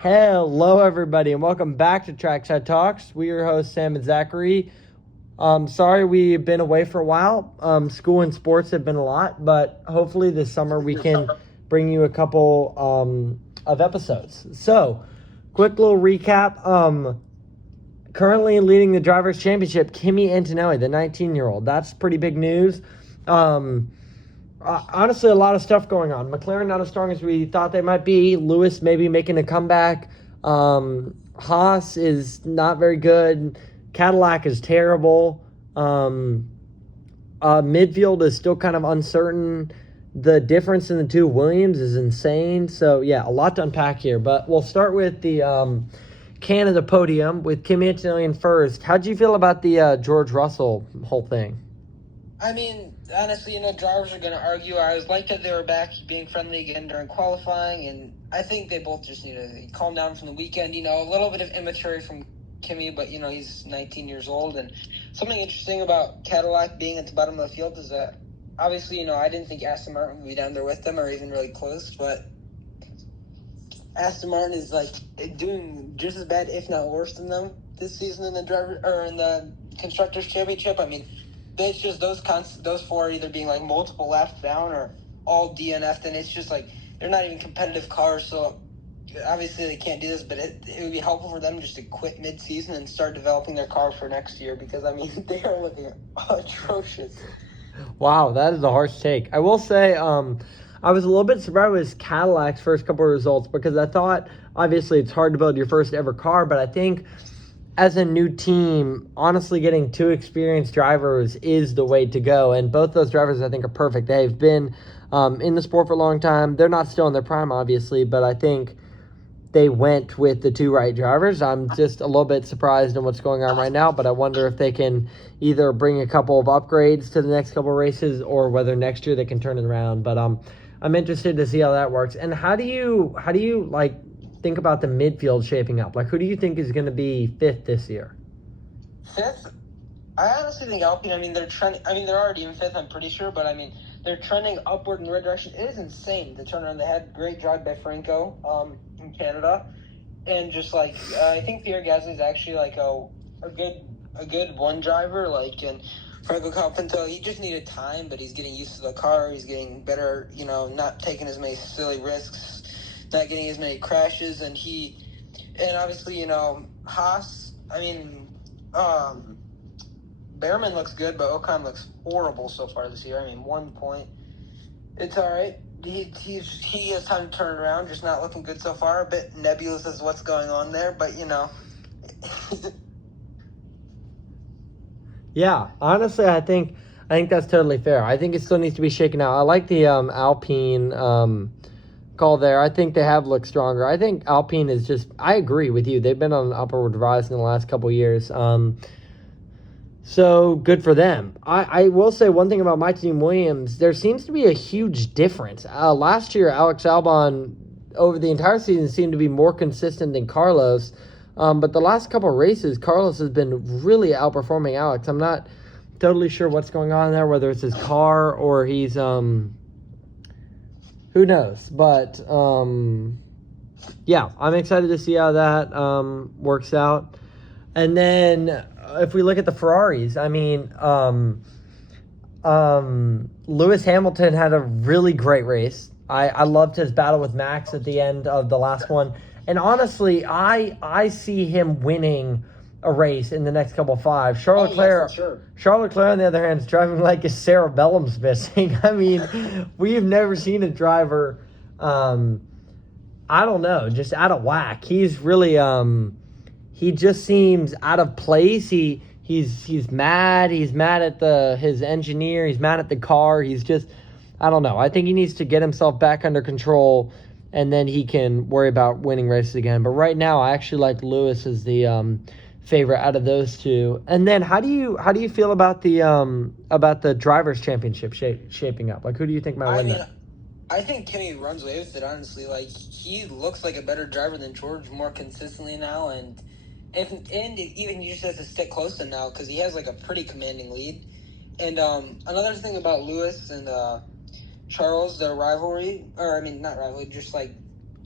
Hello, everybody, and welcome back to Trackside Talks. We are your hosts, Sam and Zachary. Sorry we've been away for a while. School and sports have been a lot, but hopefully this summer we can bring you a couple of episodes. So, quick little recap. Currently leading the Drivers' Championship, Kimi Antonelli, the 19-year-old. That's pretty big news. Honestly, a lot of stuff going on. McLaren not as strong as we thought they might be. Lewis maybe making a comeback. Haas is not very good. Cadillac is terrible. Midfield is still kind of uncertain. The difference in the two Williams is insane. So, yeah, a lot to unpack here. But we'll start with the Canada podium with Kimi Antonelli in first. How'd you feel about the George Russell whole thing? I mean, honestly, drivers are going to argue. I was like that they were back being friendly again during qualifying, and I think they both just need to calm down from the weekend. A little bit of immaturity from Kimi, but, he's 19 years old. And something interesting about Cadillac being at the bottom of the field is that, obviously, I didn't think Aston Martin would be down there with them or even really close, but Aston Martin is, doing just as bad, if not worse than them this season in the Constructors' Championship. I mean, it's just those four either being multiple laps down or all DNF'd, and it's just they're not even competitive cars. So obviously they can't do this, but it would be helpful for them just to quit mid-season and start developing their car for next year, because they are looking atrocious. Wow, that is a harsh take. I will say, I was a little bit surprised with Cadillac's first couple of results, because I thought, obviously, it's hard to build your first ever car, but I think as a new team, honestly, getting two experienced drivers is the way to go. And both those drivers, I think, are perfect. They've been in the sport for a long time. They're not still in their prime, obviously, but I think they went with the two right drivers. I'm just a little bit surprised in what's going on right now, but I wonder if they can either bring a couple of upgrades to the next couple of races or whether next year they can turn it around. But I'm interested to see how that works. And how do you think about the midfield shaping up? Who do you think is going to be fifth this year? Fifth? I honestly think Alpine, they're trending. They're already in fifth, I'm pretty sure, but they're trending upward in the right direction. It is insane the turnaround they had. Great drive by Franco in Canada. And just I think Pierre Gasly is actually a good one driver. And Franco Colapinto, he just needed time, but he's getting used to the car. He's getting better, not taking as many silly risks, not getting as many crashes, and obviously, Haas, Behrman looks good, but Ocon looks horrible so far this year. 1 point. It's all right. He has time to turn it around, just not looking good so far. A bit nebulous as what's going on there, but, Yeah, honestly, I think that's totally fair. I think it still needs to be shaken out. I like the Alpine call there. I think they have looked stronger. I think Alpine is just, I agree with you. They've been on an upward rise in the last couple of years. So good for them. I will say one thing about my team, Williams. There seems to be a huge difference. Last year, Alex Albon, over the entire season, seemed to be more consistent than Carlos. But the last couple of races, Carlos has been really outperforming Alex. I'm not totally sure what's going on there, whether it's his car or he's who knows? But yeah, I'm excited to see how that works out. And then if we look at the Ferraris, Lewis Hamilton had a really great race. I loved his battle with Max at the end of the last one. And honestly, I see him winning a race in the next couple of five. Charles Leclerc, on the other hand, is driving like his cerebellum's missing. We've never seen a driver, just out of whack. He's really, he just seems out of place. He's mad. He's mad at his engineer. He's mad at the car. He's just, I don't know. I think he needs to get himself back under control, and then he can worry about winning races again. But right now, I actually like Lewis as the favorite out of those two. And then how do you feel about the Drivers' Championship shaping up? Who do you think might win that? I think Kimi runs away with it, honestly. He looks like a better driver than George more consistently now, and even he just has to stick close to now because he has a pretty commanding lead. And another thing about Lewis and Charles, their rivalry, or not rivalry, just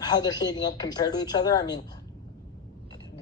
how they're shaping up compared to each other. I mean,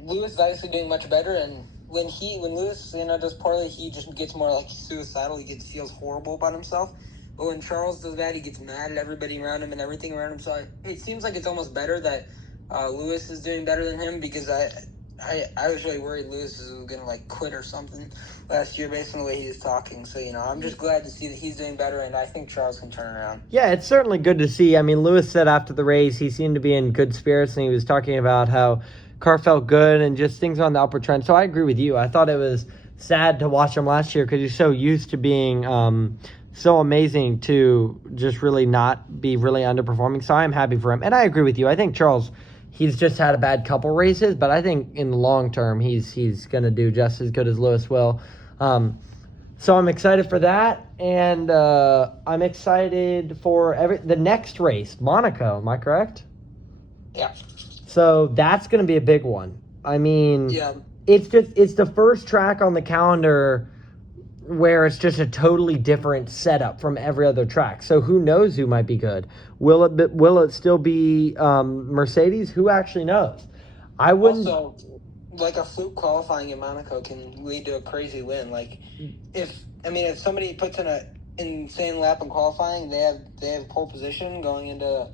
Lewis is obviously doing much better, and when Lewis does poorly, he just gets more like suicidal. He feels horrible about himself. But when Charles does bad, he gets mad at everybody around him and everything around him. So it seems like it's almost better that Lewis is doing better than him, because I was really worried Lewis was going to quit or something last year based on the way he was talking. So, I'm just glad to see that he's doing better, and I think Charles can turn around. Yeah, it's certainly good to see. I mean, Lewis said after the race he seemed to be in good spirits, and he was talking about how car felt good and just things on the upward trend. So I agree with you. I thought it was sad to watch him last year because he's so used to being so amazing to just really not be really underperforming. So I'm happy for him. And I agree with you. I think Charles, he's just had a bad couple races, but I think in the long term he's going to do just as good as Lewis will. So I'm excited for that, and I'm excited for the next race, Monaco. Am I correct? Yeah. So that's going to be a big one. I mean, yeah. It's the first track on the calendar where it's just a totally different setup from every other track. So who knows who might be good? Will it still be Mercedes? Who actually knows? I wouldn't. Also, a fluke qualifying in Monaco can lead to a crazy win. If somebody puts in an insane lap in qualifying, they have pole position going into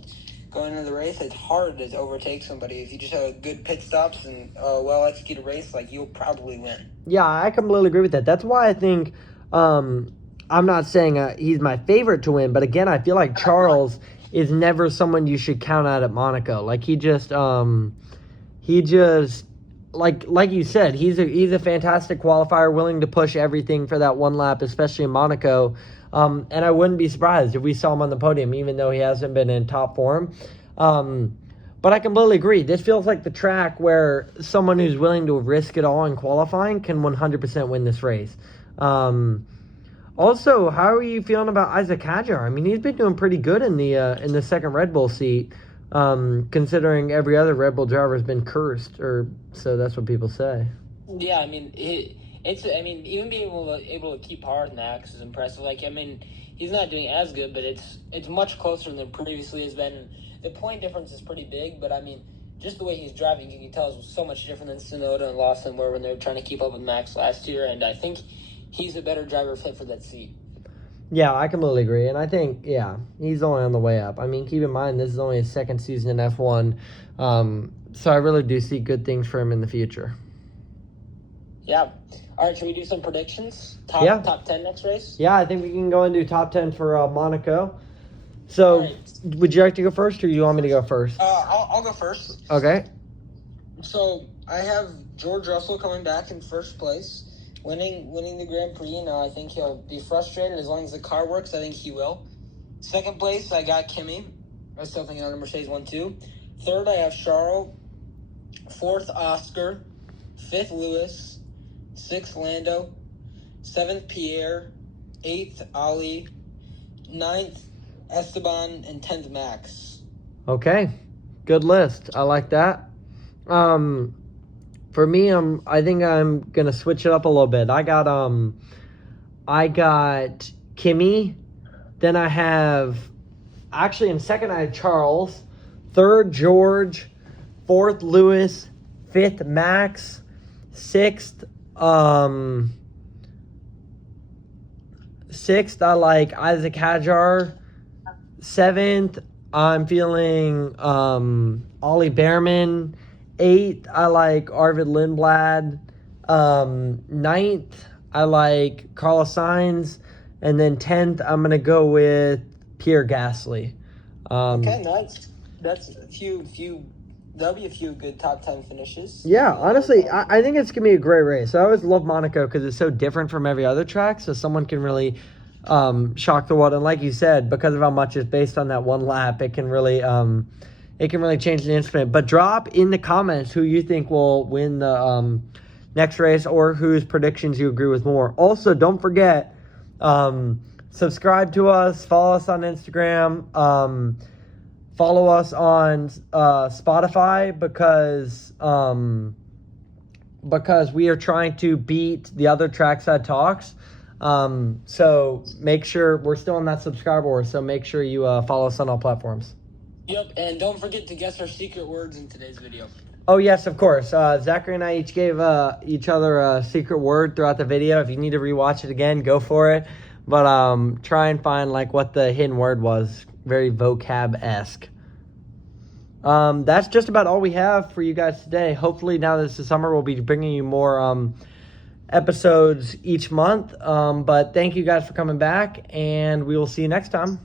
the race. It's hard to overtake somebody. If you just have good pit stops and well-executed race, you'll probably win. Yeah, I completely agree with that. That's why I think I'm not saying he's my favorite to win, but again, I feel like Charles is never someone you should count out at Monaco. Like he just like you said, he's a fantastic qualifier, willing to push everything for that one lap, especially in Monaco. And I wouldn't be surprised if we saw him on the podium, even though he hasn't been in top form. But I completely agree. This feels like the track where someone who's willing to risk it all in qualifying can 100% win this race. Also, how are you feeling about Isaac Hadjar? I mean, he's been doing pretty good in the second Red Bull seat, considering every other Red Bull driver has been cursed, or so that's what people say. Yeah, I mean, even being able to keep par with Max is impressive. He's not doing as good, but it's much closer than previously has been. The point difference is pretty big, but just the way he's driving, you can tell is so much different than Tsunoda and Lawson were when they were trying to keep up with Max last year, and I think he's a better driver fit for that seat. Yeah, I completely agree, and I think, he's only on the way up. I mean, keep in mind, this is only his second season in F1, so I really do see good things for him in the future. Yeah. All right, should we do some predictions? Top 10 next race? Yeah, I think we can go and do top 10 for Monaco. So, right. Would you like to go first, or you want me to go first? I'll go first. Okay. So, I have George Russell coming back in first place, winning the Grand Prix. I think he'll be frustrated as long as the car works. I think he will. Second place, I got Kimi. I still think another Mercedes 1-2. Third, I have Charles. Fourth, Oscar. Fifth, Lewis. Sixth, Lando. Seventh, Pierre. Eighth, Ali. Ninth, Esteban. And 10th, Max. Okay. Good list. I like that. For me, I think I'm gonna switch it up a little bit. I got Kimi. Then I have, actually in second I had Charles. Third, George. Fourth, Lewis. Fifth, Max. Sixth, I like Isaac Hadjar. Seventh, I'm feeling Ollie Behrman. Eighth, I like Arvid Lindblad. Ninth, I like Carlos Sainz. And then 10th, I'm going to go with Pierre Gasly. Okay, nice. That's a few. There'll be a few good top 10 finishes. Yeah, honestly, I think it's going to be a great race. I always love Monaco because it's so different from every other track, so someone can really shock the world. And like you said, because of how much is based on that one lap, it can really change the instrument. But drop in the comments who you think will win the next race, or whose predictions you agree with more. Also, don't forget, subscribe to us, follow us on Instagram, follow us on Spotify, because we are trying to beat the other Trackside Talks. So make sure we're still on that subscriber list. So make sure you follow us on all platforms. Yep, and don't forget to guess our secret words in today's video. Oh, yes, of course. Zachary and I each gave each other a secret word throughout the video. If you need to rewatch it again, go for it. But try and find, like, what the hidden word was. Very vocab-esque. That's just about all we have for you guys today. Hopefully, now that it's the summer, we'll be bringing you more episodes each month. But thank you guys for coming back, and we will see you next time.